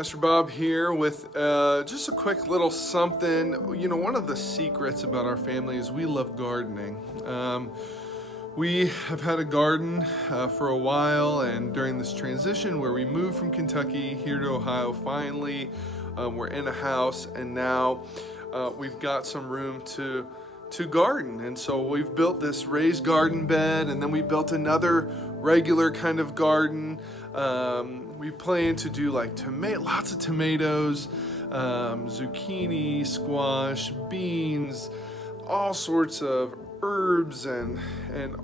Pastor Bob here with just a quick little something. You know, one of the secrets about our family is we love gardening. We have had a garden for a while, and during this transition where we moved from Kentucky here to Ohio, finally we're in a house, and now we've got some room to garden. And so we've built this raised garden bed, and then we built another regular kind of garden. We plan to do like lots of tomatoes, zucchini, squash, beans, all sorts of herbs and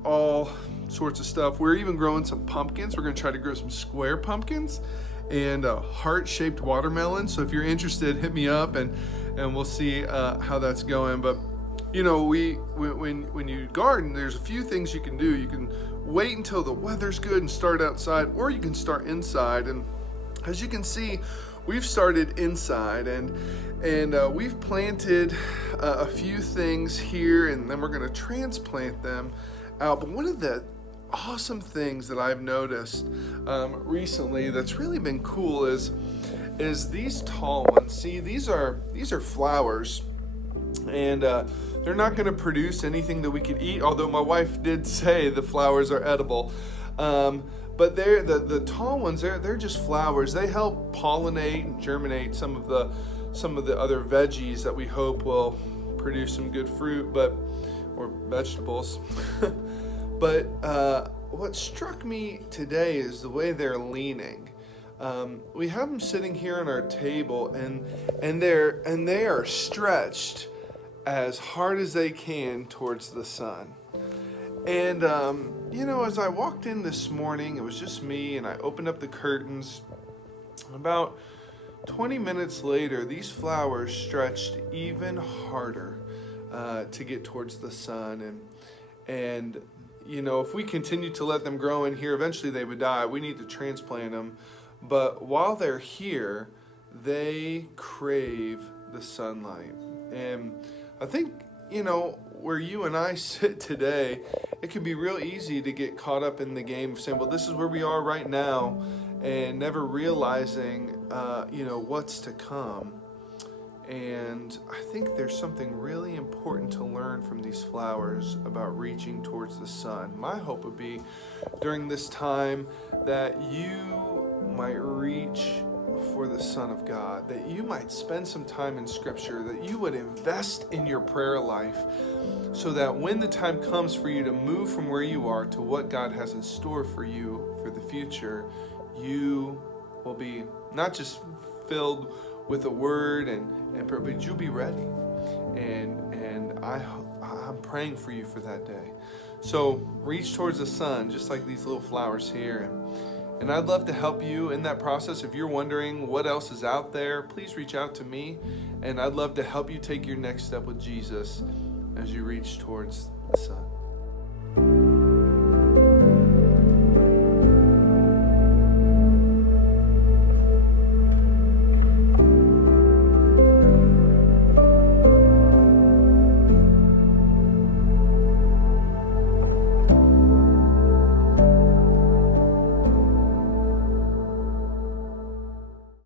all sorts of stuff. We're even growing some pumpkins. We're going to try to grow some square pumpkins and a heart-shaped watermelon. So if you're interested, hit me up and we'll see how that's going. But you know, when you garden, there's a few things you can do. You can wait until the weather's good and start outside, or you can start inside. And as you can see, we've started inside, and we've planted a few things here, and then we're going to transplant them out. But one of the awesome things that I've noticed recently that's really been cool is these tall ones. See, these are flowers, and they're not going to produce anything that we could eat, although my wife did say the flowers are edible. But they're the tall ones. They're just flowers. They help pollinate and germinate some of the other veggies that we hope will produce some good fruit, or vegetables. But what struck me today is the way they're leaning. We have them sitting here on our table, and they are stretched as hard as they can towards the sun. And you know, as I walked in this morning, it was just me, and I opened up the curtains. About 20 minutes later, these flowers stretched even harder to get towards the sun. And you know, if we continue to let them grow in here, eventually they would die. We need to transplant them. But while they're here, they crave the sunlight. And I think, you know, where you and I sit today, it can be real easy to get caught up in the game of saying, well, this is where we are right now, and never realizing, you know, what's to come. And I think there's something really important to learn from these flowers about reaching towards the sun. My hope would be during this time that you might reach for the Son of God, that you might spend some time in Scripture, that you would invest in your prayer life, so that when the time comes for you to move from where you are to what God has in store for you for the future, you will be not just filled with the Word and prayer, but you'll be ready. And I'm praying for you for that day. So reach towards the sun, just like these little flowers here. And I'd love to help you in that process. If you're wondering what else is out there, please reach out to me, and I'd love to help you take your next step with Jesus as you reach towards the sun.